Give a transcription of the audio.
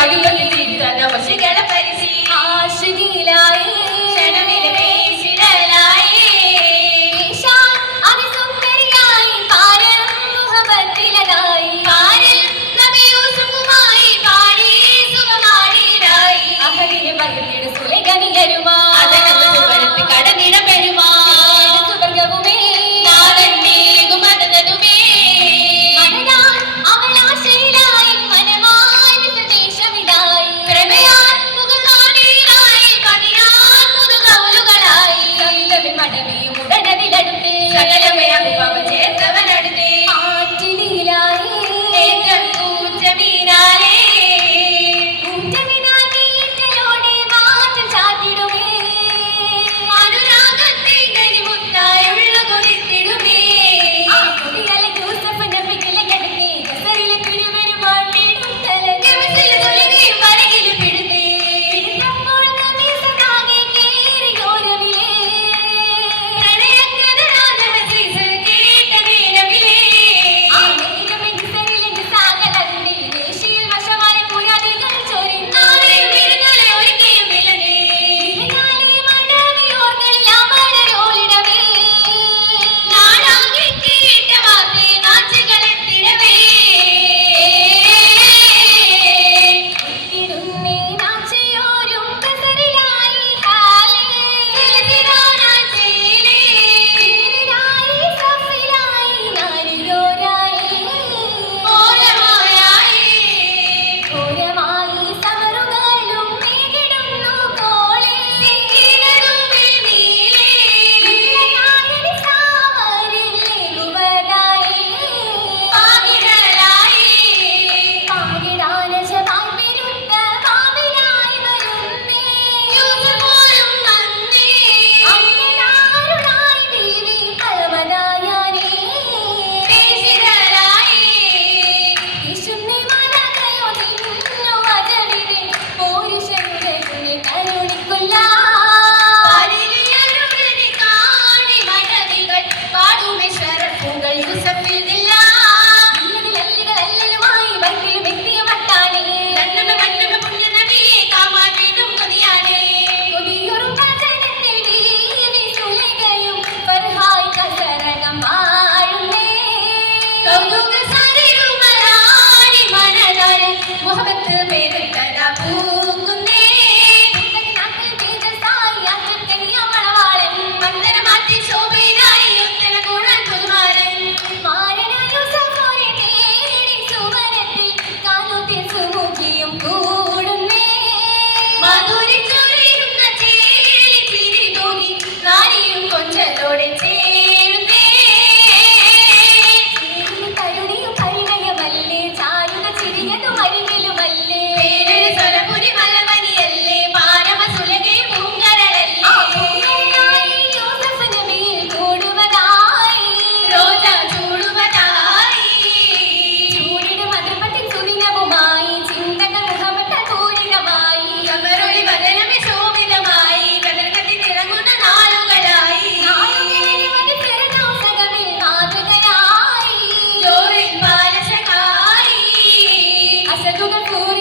അടുപ്പത്ത് തിരുത്തത വശികള പരിശി A Seduca Plus.